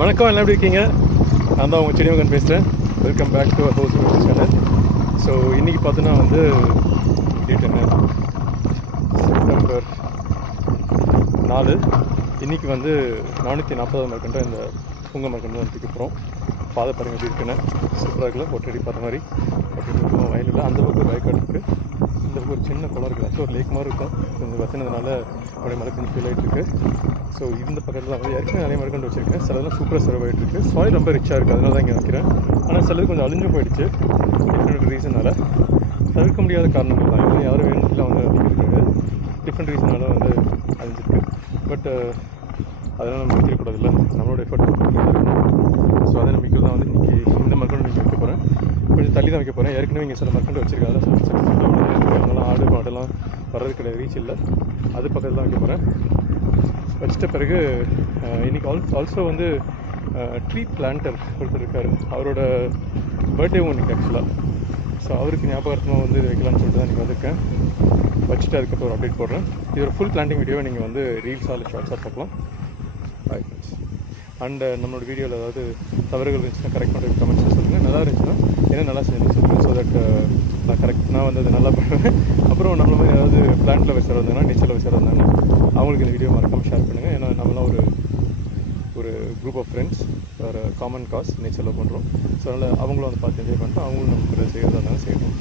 வணக்கம், எல்லாம் எப்படி இருக்கீங்க? நான் தான் உங்கள் செடிமகன் பேசுகிறேன். Welcome back to house channel. So இன்றைக்கி பார்த்தோன்னா வந்து டேட் என்ன, செப்டம்பர் 4. இன்றைக்கி வந்து 440 மரக்கண்டா இந்த பூங்க மரக்கண்டு தான் தூக்கி போகிறோம். பாதை பாருங்கள் எப்படி இருக்குன்னு. சூப்பராக இருக்குல்ல, ஒட்டடி பார்த்த மாதிரி. அப்படின்னு இருக்கும் வயலில் அந்த பக்கம் ஒரு வயக்காடு இருக்குது, இந்த பக்கம் ஒரு சின்ன குளம் இருக்குது. ஆக்சுவலாக ஒரு லேக் மாதிரி இருக்கும். கொஞ்சம் வத்தினதுனால அப்படியே மரக்கண்டு ஃபீல் ஆகிட்டு இருக்குது. ஸோ இந்த பக்கத்தில் வந்து ஏற்கனவே நிறைய மரக்கண்டு வச்சுருக்கேன். சிலதெல்லாம் சூப்பராக சர்வ் ஆகிட்டு இருக்குது. சாயில் ரொம்ப ரிச்சாக இருக்குது, அதனால தான் இங்கே வைக்கிறேன். ஆனால் சிலது கொஞ்சம் அழிஞ்சு போயிடுச்சு டிஃப்ரெண்ட் ரீசனால். தவிர்க்க முடியாத காரணங்கள் தான், இல்லை யாரும் வேணும்லாம் வந்து வைக்கிறது டிஃப்ரெண்ட் ரீசனால் வந்து அழிஞ்சிருக்கு. பட் அதெல்லாம் நம்ம வைக்கக்கூடாதுல்ல, நம்மளோட எஃபர்ட் இருக்கணும். ஸோ அதை நம்பிக்கை தான் வந்து இன்றைக்கி இந்த மரக்கண்டு நீங்கள் வைக்க போகிறேன். கொஞ்சம் தள்ளி தான் வைக்க போகிறேன். ஏற்கனவே இங்கே சில மரக்கண்டு வச்சுருக்காங்க, அதெல்லாம் சொல்லி அதெல்லாம் ஆடு மாடெல்லாம் வர்றது கிடையாது, ரீச் இல்லை. அது பக்கத்தில் தான் வைக்க போகிறேன். வச்சிட்ட பிறகு இன்றைக்கி ஆல்சோ வந்து ட்ரீ பிளான்டர் ஒருத்தர் இருக்கார், அவரோட பர்த்டேவும் இன்றைக்கி ஆக்சுவலாக. ஸோ அவருக்கு ஞாபகார்த்தமாக வந்து இது வைக்கலான்னு சொல்லிட்டு தான் இன்றைக்கி வந்திருக்கேன். வச்சுட்டு அதுக்கப்புறம் ஒரு அப்டேட் போடுறேன். இது ஒரு ஃபுல் பிளான்டிங் வீடியோவை நீங்கள் வந்து ரீல்ஸாக இல்லை ஷார்ட்ஸாக பார்க்கலாம். Bye friends. அண்ட் நம்மளோட வீடியோவில் ஏதாவது தவறுகள் இருந்துச்சுன்னா கரெக்ட் பண்ணுறதுக்கு கமெண்ட்ஸில் சொல்லுங்கள். நல்லா இருந்துச்சுன்னா என்ன நல்லா செஞ்சுன்னு சொல்லுங்கள். ஸோ தட் நான் வந்து அதை நல்லா பண்ணுவேன். அப்புறம் நம்மள மாதிரி ஏதாவது பிளான்ட்டில் வச்சு வந்தாங்கன்னா, நேச்சரில் வச்சு வந்தாங்கன்னா அவங்களுக்கு இந்த வீடியோ மறக்காமல் ஷேர் பண்ணுங்கள். ஏன்னா நம்மளாம் ஒரு குரூப் ஆஃப் ஃப்ரெண்ட்ஸ், ஒரு காமன் காஸ் நேச்சரில் பண்ணுறோம். ஸோ அதனால் அவங்களும் வந்து பார்த்து என்ஜாய் பண்ணிட்டு அவங்களும் நமக்கு செய்கிறதா இருந்தாலும் செய்யணும்.